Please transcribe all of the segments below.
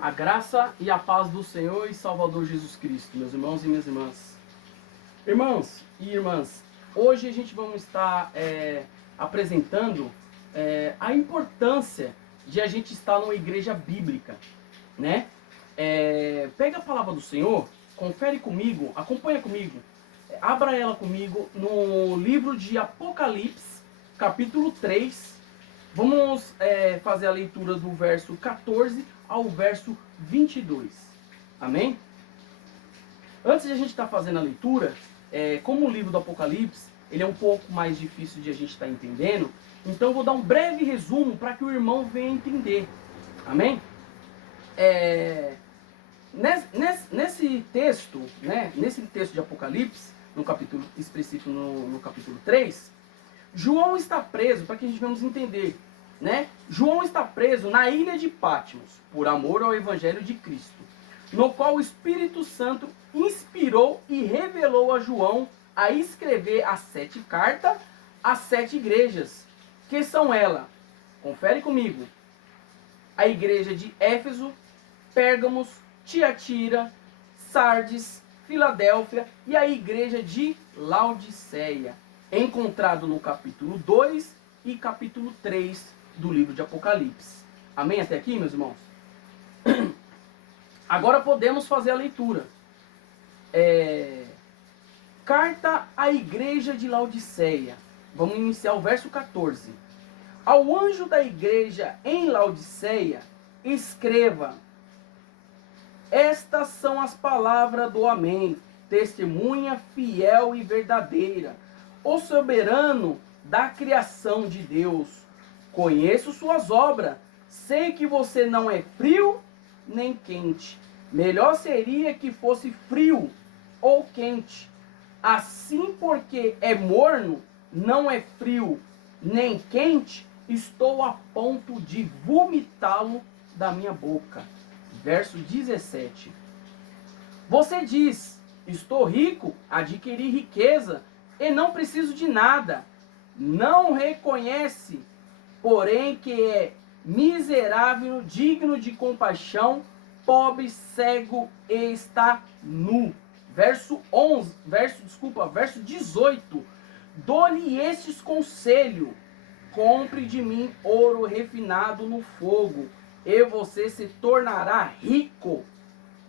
A graça e a paz do Senhor e Salvador Jesus Cristo, meus irmãos e minhas irmãs. Irmãos e irmãs, hoje a gente vamos estar apresentando a importância de a gente estar numa igreja bíblica, né? Pega a palavra do Senhor, confere comigo, acompanha comigo, abra ela comigo no livro de Apocalipse, capítulo 3. Vamos fazer a leitura do verso 14 ao verso 22. Amém? Antes de a gente estar fazendo a leitura, como o livro do Apocalipse, ele é um pouco mais difícil de a gente estar entendendo, então eu vou dar um breve resumo para que o irmão venha entender. Amém? Nesse texto, né, nesse texto de Apocalipse, no capítulo específico, no capítulo 3, João está preso, para que a gente vamos entender, né? João está preso na ilha de Patmos, por amor ao Evangelho de Cristo, no qual o Espírito Santo inspirou e revelou a João a escrever as 7 cartas às 7 igrejas, que são elas, confere comigo, a igreja de Éfeso, Pérgamos, Tiatira, Sardes, Filadélfia e a igreja de Laodiceia, encontrado no capítulo 2 e capítulo 3 do livro de Apocalipse. Amém até aqui, meus irmãos? Agora podemos fazer a leitura. Carta à igreja de Laodiceia. Vamos iniciar o verso 14. Ao anjo da igreja em Laodiceia, escreva: estas são as palavras do Amém, testemunha fiel e verdadeira, o soberano da criação de Deus. Conheço suas obras, sei que você não é frio nem quente. Melhor seria que fosse frio ou quente. Assim, porque é morno, não é frio nem quente, estou a ponto de vomitá-lo da minha boca. Verso 17. Você diz: estou rico, adquiri riqueza e não preciso de nada. Não reconhece, porém, que é miserável, digno de compaixão, pobre, cego e está nu. Verso 18. Dou-lhe estes conselhos: compre de mim ouro refinado no fogo, e você se tornará rico.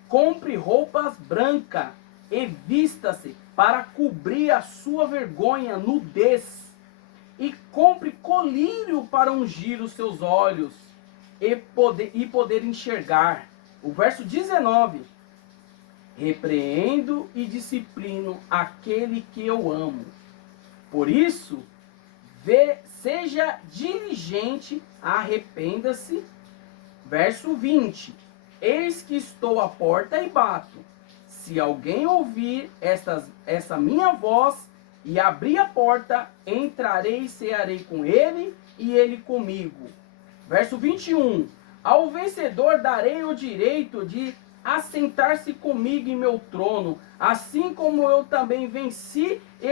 Compre roupas brancas e vista-se para cobrir a sua vergonha, nudez. E compre colírio para ungir os seus olhos e poder enxergar. O verso 19. Repreendo e disciplino aquele que eu amo. Por isso, seja diligente, arrependa-se. Verso 20. Eis que estou à porta e bato. Se alguém ouvir essa minha voz e abrir a porta, entrarei e cearei com ele e ele comigo. Verso 21. Ao vencedor darei o direito de assentar-se comigo em meu trono, assim como eu também venci e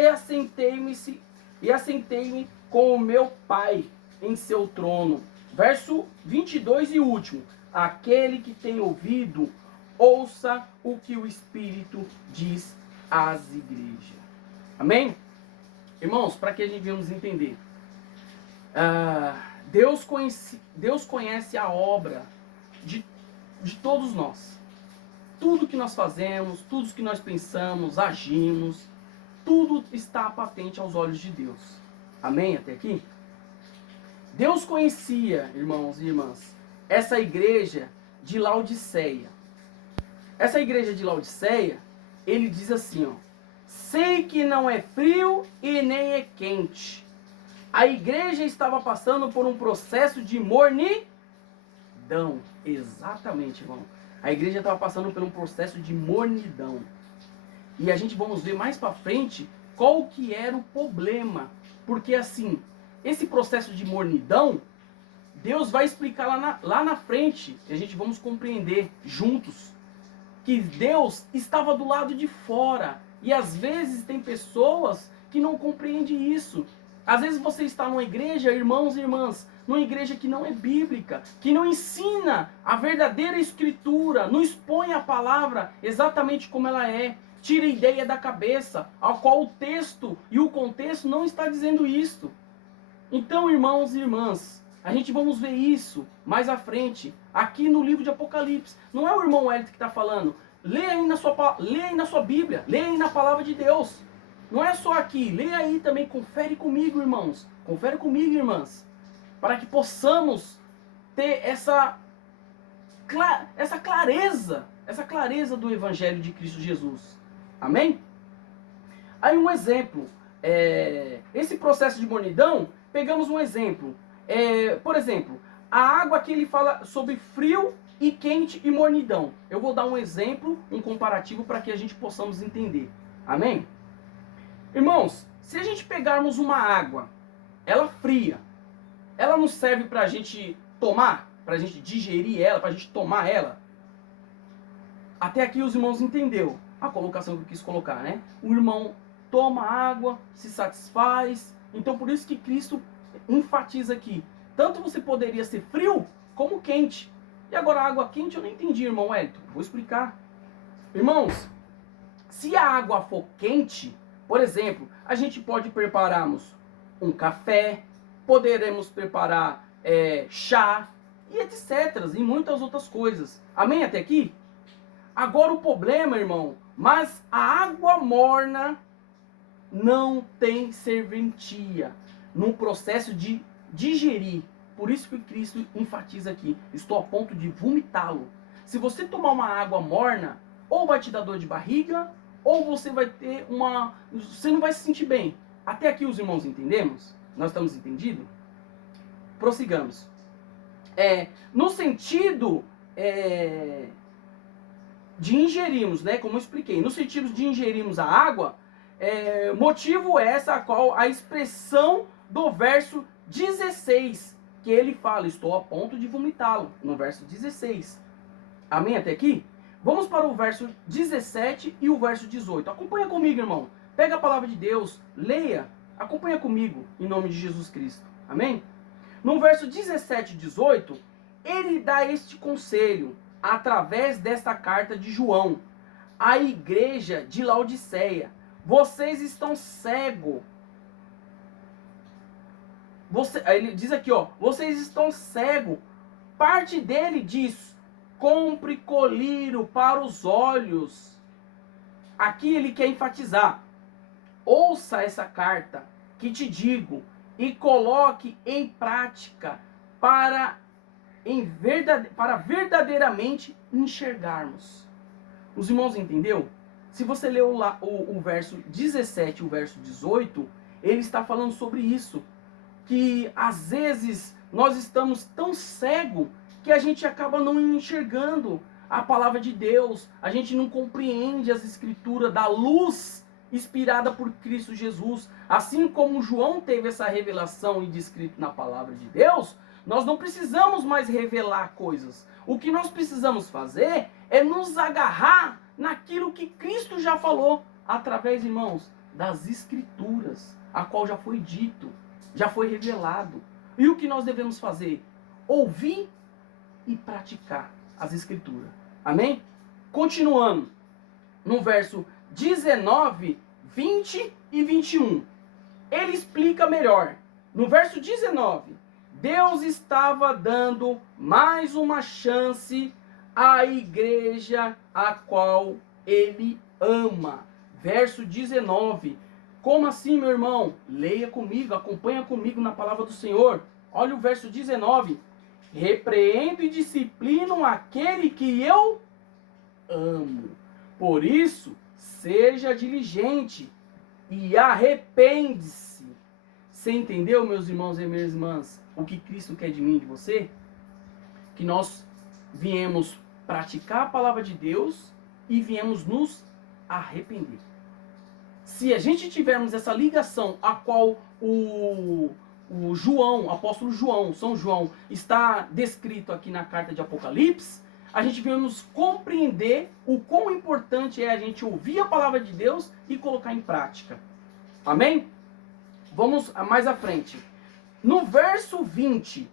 assentei-me com o meu Pai em seu trono. Verso 22 e último. Aquele que tem ouvido, ouça o que o Espírito diz às igrejas. Amém? Irmãos, para que a gente venhamos entender, Deus conhece a obra de todos nós. Tudo que nós fazemos, tudo que nós pensamos, agimos, tudo está patente aos olhos de Deus. Amém? Até aqui? Deus conhecia, irmãos e irmãs, essa igreja de Laodiceia. Essa igreja de Laodiceia, ele diz assim, ó: sei que não é frio e nem é quente. A igreja estava passando por um processo de mornidão. Exatamente, irmão. A igreja estava passando por um processo de mornidão. E a gente vamos ver mais para frente qual que era o problema. Porque assim, esse processo de mornidão, Deus vai explicar lá na frente. E a gente vamos compreender juntos que Deus estava do lado de fora. E às vezes tem pessoas que não compreendem isso. Às vezes você está numa igreja, irmãos e irmãs, numa igreja que não é bíblica, que não ensina a verdadeira escritura, não expõe a palavra exatamente como ela é, tira a ideia da cabeça, ao qual o texto e o contexto não está dizendo isso. Então, irmãos e irmãs, a gente vamos ver isso mais à frente, aqui no livro de Apocalipse. Não é o irmão Wellington que está falando. Leia aí na sua Bíblia, leia aí na palavra de Deus. Não é só aqui, leia aí também, confere comigo, irmãos. Confere comigo, irmãs. Para que possamos ter essa clareza do Evangelho de Cristo Jesus. Amém? Aí um exemplo, esse processo de mornidão, pegamos um exemplo. Por exemplo, a água que ele fala sobre frio e quente e mornidão. Eu vou dar um exemplo, um comparativo para que a gente possamos entender. Amém? Irmãos, se a gente pegarmos uma água, ela fria, ela não serve para a gente tomar, para a gente digerir ela, para a gente tomar ela? Até aqui os irmãos entenderam a colocação que eu quis colocar, né? O irmão toma água, se satisfaz. Então por isso que Cristo enfatiza aqui. Tanto você poderia ser frio como quente. E agora a água quente eu não entendi, irmão Wellington. Vou explicar. Irmãos, se a água for quente, por exemplo, a gente pode prepararmos um café, poderemos preparar chá e etc. E muitas outras coisas. Amém até aqui? Agora o problema, irmão, mas a água morna não tem serventia no processo de digerir. Por isso que Cristo enfatiza aqui, estou a ponto de vomitá-lo. Se você tomar uma água morna, ou vai te dar dor de barriga, ou você vai ter você não vai se sentir bem. Até aqui os irmãos entendemos? Nós estamos entendidos? Prossigamos. No sentido de ingerirmos, né? Como eu expliquei, no sentido de ingerirmos a água, motivo essa a qual a expressão do verso 16, que ele fala, estou a ponto de vomitá-lo, no verso 16. Amém até aqui? Vamos para o verso 17 e o verso 18. Acompanha comigo, irmão. Pega a palavra de Deus, leia, acompanha comigo, em nome de Jesus Cristo. Amém? No verso 17 e 18, ele dá este conselho, através desta carta de João, à igreja de Laodiceia. Vocês estão cegos. Ele diz aqui, vocês estão cegos. Parte dele diz, compre colírio para os olhos. Aqui ele quer enfatizar. Ouça essa carta que te digo e coloque em prática para verdadeiramente enxergarmos. Os irmãos entendeu? Se você leu lá o verso 17 e o verso 18, ele está falando sobre isso. Que às vezes nós estamos tão cegos que a gente acaba não enxergando a palavra de Deus. A gente não compreende as escrituras da luz inspirada por Cristo Jesus. Assim como João teve essa revelação e descrito na palavra de Deus, nós não precisamos mais revelar coisas. O que nós precisamos fazer é nos agarrar naquilo que Cristo já falou, através, irmãos, das escrituras, a qual já foi dito, já foi revelado. E o que nós devemos fazer? Ouvir e praticar as escrituras. Amém? Continuando, no verso 19, 20 e 21. Ele explica melhor. No verso 19, Deus estava dando mais uma chance à igreja a qual ele ama. Verso 19. Como assim, meu irmão? Leia comigo, acompanha comigo na palavra do Senhor. Olha o verso 19. Repreendo e disciplino aquele que eu amo. Por isso, seja diligente e arrepende-se. Você entendeu, meus irmãos e minhas irmãs, o que Cristo quer de mim e de você? Que nós viemos praticar a palavra de Deus e viemos nos arrepender. Se a gente tivermos essa ligação a qual o João, o apóstolo João, São João, está descrito aqui na carta de Apocalipse, a gente vamos compreender o quão importante é a gente ouvir a palavra de Deus e colocar em prática. Amém? Vamos mais à frente. No verso 20,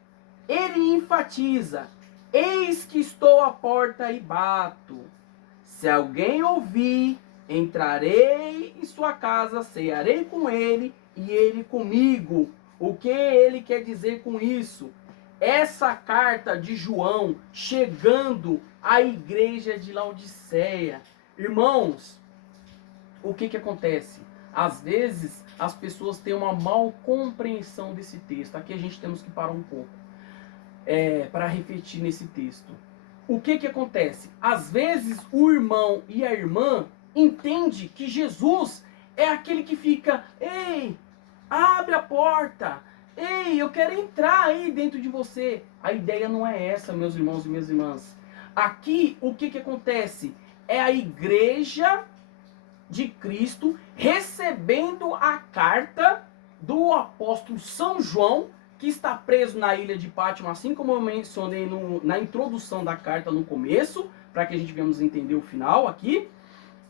ele enfatiza: eis que estou à porta e bato. Se alguém ouvir, entrarei em sua casa, cearei com ele e ele comigo. O que ele quer dizer com isso? Essa carta de João chegando à igreja de Laodiceia. Irmãos, o que acontece? Às vezes as pessoas têm uma mal compreensão desse texto. Aqui a gente temos que parar um pouco para refletir nesse texto. O que acontece? Às vezes o irmão e a irmã entendem que Jesus é aquele que fica: ei, abre a porta, ei, eu quero entrar aí dentro de você. A ideia não é essa, meus irmãos e minhas irmãs. Aqui o que acontece? É a igreja de Cristo recebendo a carta do apóstolo São João, que está preso na ilha de Pátimo, assim como eu mencionei na introdução da carta no começo, para que a gente venhamos entender o final aqui,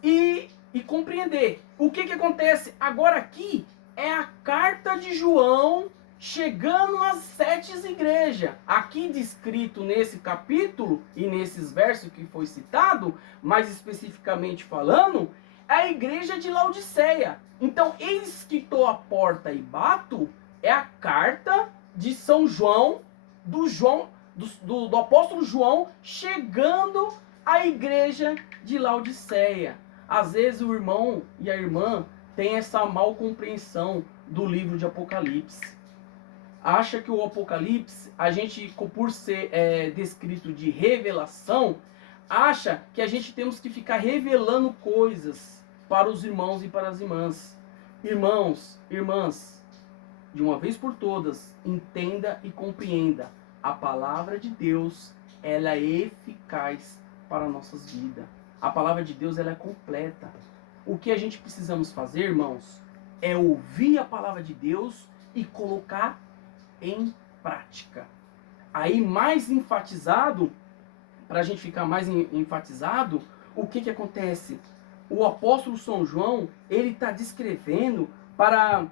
e compreender. O que acontece? Agora aqui é a carta de João chegando às 7 igrejas. Aqui descrito nesse capítulo e nesses versos que foi citado, mais especificamente falando, é a igreja de Laodiceia. Então, eis que estou à porta e bato, é a carta de São João, do apóstolo João, chegando à igreja de Laodiceia. Às vezes o irmão e a irmã têm essa mal compreensão do livro de Apocalipse. Acha que o Apocalipse, a gente, por ser descrito de revelação, acha que a gente temos que ficar revelando coisas para os irmãos e para as irmãs. Irmãos, irmãs, de uma vez por todas, entenda e compreenda: a palavra de Deus, ela é eficaz para nossas vidas. A palavra de Deus, ela é completa. O que a gente precisamos fazer, irmãos, é ouvir a palavra de Deus e colocar em prática. Aí, mais enfatizado, para a gente ficar mais enfatizado, o que acontece? O apóstolo São João, ele está descrevendo para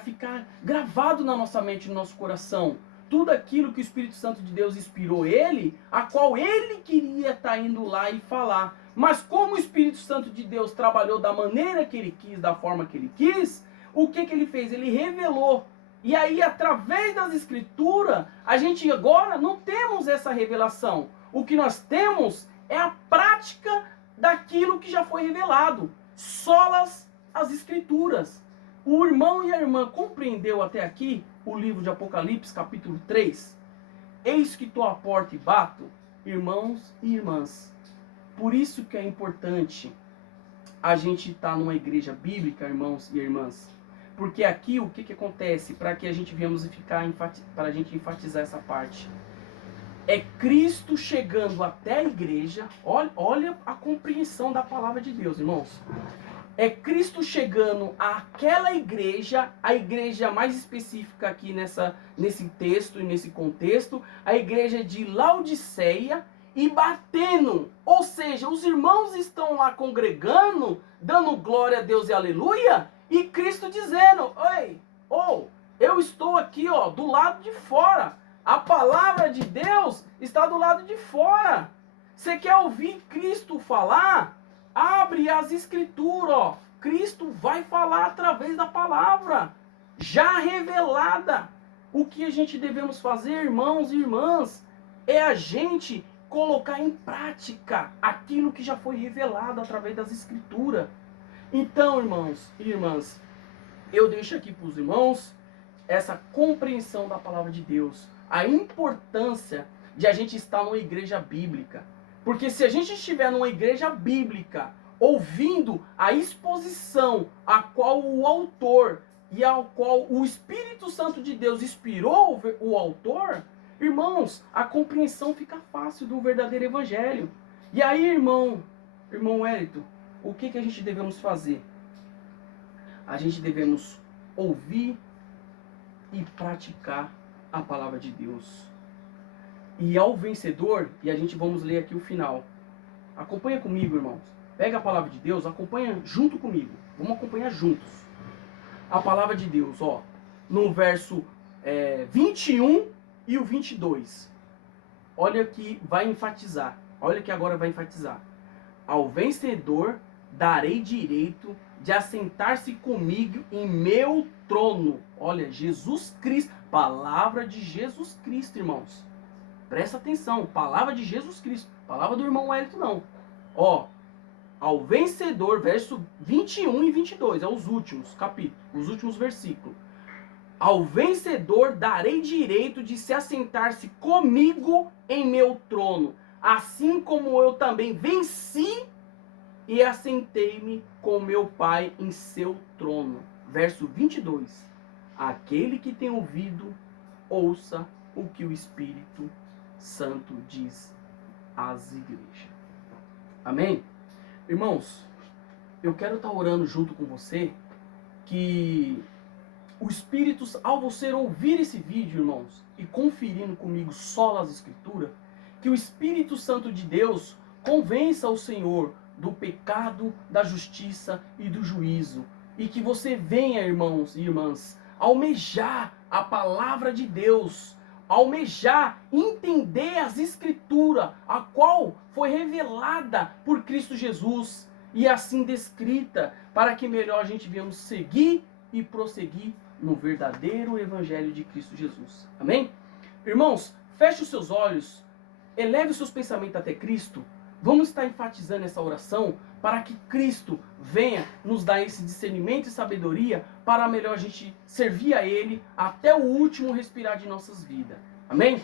ficar gravado na nossa mente, no nosso coração, tudo aquilo que o Espírito Santo de Deus inspirou ele, a qual ele queria estar indo lá e falar. Mas como o Espírito Santo de Deus trabalhou da maneira que ele quis, da forma que ele quis, o que ele fez? Ele revelou. E aí, através das Escrituras, a gente agora não temos essa revelação. O que nós temos é a prática daquilo que já foi revelado. Solas as Escrituras. O irmão e a irmã compreendeu até aqui o livro de Apocalipse, capítulo 3? Eis que estou à porta e bato, irmãos e irmãs. Por isso que é importante a gente estar numa igreja bíblica, irmãos e irmãs. Porque aqui o que acontece, para que a gente venhamos para a gente enfatizar essa parte, é Cristo chegando até a igreja. Olha a compreensão da palavra de Deus, irmãos. É Cristo chegando àquela igreja, a igreja mais específica aqui nesse texto e nesse contexto, a igreja de Laodiceia, e batendo. Ou seja, os irmãos estão lá congregando, dando glória a Deus e aleluia, e Cristo dizendo: oi, eu estou aqui, do lado de fora. A palavra de Deus está do lado de fora. Você quer ouvir Cristo falar? Abre as Escrituras, Cristo vai falar através da palavra, já revelada. O que a gente devemos fazer, irmãos e irmãs, é a gente colocar em prática aquilo que já foi revelado através das Escrituras. Então, irmãos e irmãs, eu deixo aqui para os irmãos essa compreensão da palavra de Deus, a importância de a gente estar numa igreja bíblica. Porque se a gente estiver numa igreja bíblica, ouvindo a exposição a qual o autor e ao qual o Espírito Santo de Deus inspirou o autor, irmãos, a compreensão fica fácil do verdadeiro evangelho. E aí, irmão Wellington, o que a gente devemos fazer? A gente devemos ouvir e praticar a palavra de Deus. E ao vencedor, e a gente vamos ler aqui o final. Acompanha comigo, irmãos. Pega a palavra de Deus, acompanha junto comigo. Vamos acompanhar juntos. A palavra de Deus, no verso 21 e o 22. Olha que vai enfatizar. Olha que agora vai enfatizar. Ao vencedor darei direito de assentar-se comigo em meu trono. Olha, Jesus Cristo. Palavra de Jesus Cristo, irmãos. Presta atenção. Palavra de Jesus Cristo. Palavra do irmão Wellington, não. Ó. Ao vencedor, verso 21 e 22. É os últimos capítulos. Os últimos versículos. Ao vencedor darei direito de se assentar-se comigo em meu trono, assim como eu também venci e assentei-me com meu Pai em seu trono. Verso 22. Aquele que tem ouvido, ouça o que o Espírito Santo diz às igrejas. Amém? Irmãos, eu quero estar orando junto com você que o Espírito, ao você ouvir esse vídeo, irmãos, e conferindo comigo só as Escrituras, que o Espírito Santo de Deus convença o Senhor do pecado, da justiça e do juízo. E que você venha, irmãos e irmãs, almejar a palavra de Deus, almejar entender as Escrituras, a qual foi revelada por Cristo Jesus e assim descrita, para que melhor a gente venhamos seguir e prosseguir no verdadeiro Evangelho de Cristo Jesus. Amém? Irmãos, feche os seus olhos, eleve os seus pensamentos até Cristo. Vamos estar enfatizando essa oração para que Cristo venha nos dar esse discernimento e sabedoria para melhor a gente servir a Ele até o último respirar de nossas vidas. Amém?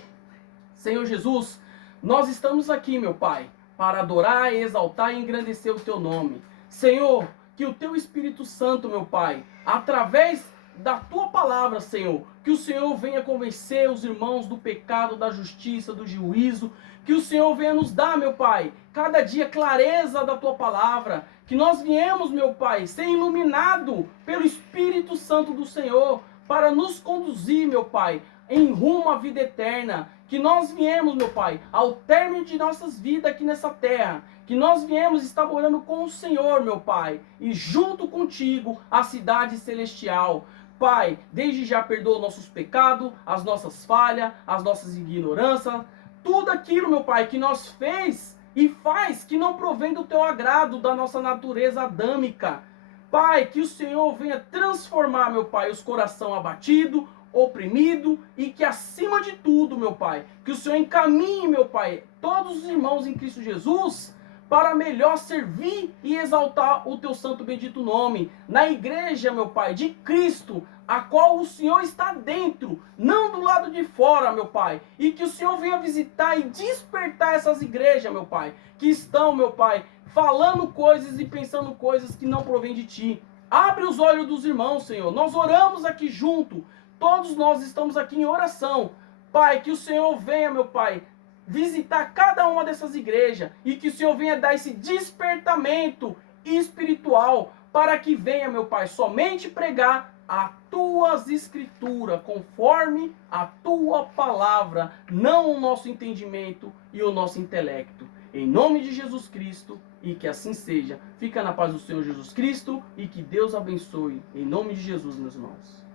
Senhor Jesus, nós estamos aqui, meu Pai, para adorar, exaltar e engrandecer o Teu nome. Senhor, que o Teu Espírito Santo, meu Pai, através da Tua palavra, Senhor, que o Senhor venha convencer os irmãos do pecado, da justiça, do juízo, que o Senhor venha nos dar, meu Pai, cada dia clareza da Tua palavra, que nós viemos, meu Pai, ser iluminado pelo Espírito Santo do Senhor, para nos conduzir, meu Pai, em rumo à vida eterna, que nós viemos, meu Pai, ao término de nossas vidas aqui nessa terra, que nós viemos estar morando com o Senhor, meu Pai, e junto contigo a cidade celestial. Pai, desde já perdoa nossos pecados, as nossas falhas, as nossas ignorâncias, tudo aquilo, meu Pai, que nós fez e faz que não provém do Teu agrado, da nossa natureza adâmica. Pai, que o Senhor venha transformar, meu Pai, os corações abatidos, oprimido, e que acima de tudo, meu Pai, que o Senhor encaminhe, meu Pai, todos os irmãos em Cristo Jesus para melhor servir e exaltar o Teu santo bendito nome na igreja, meu Pai, de Cristo, a qual o Senhor está dentro, não do lado de fora, meu Pai, e que o Senhor venha visitar e despertar essas igrejas, meu Pai, que estão, meu Pai, falando coisas e pensando coisas que não provêm de Ti. Abre os olhos dos irmãos, Senhor, nós oramos aqui junto, todos nós estamos aqui em oração. Pai, que o Senhor venha, meu Pai, visitar cada uma dessas igrejas e que o Senhor venha dar esse despertamento espiritual para que venha, meu Pai, somente pregar as Tuas Escrituras, conforme a Tua palavra, não o nosso entendimento e o nosso intelecto. Em nome de Jesus Cristo, e que assim seja. Fica na paz do Senhor Jesus Cristo e que Deus abençoe. Em nome de Jesus, meus irmãos.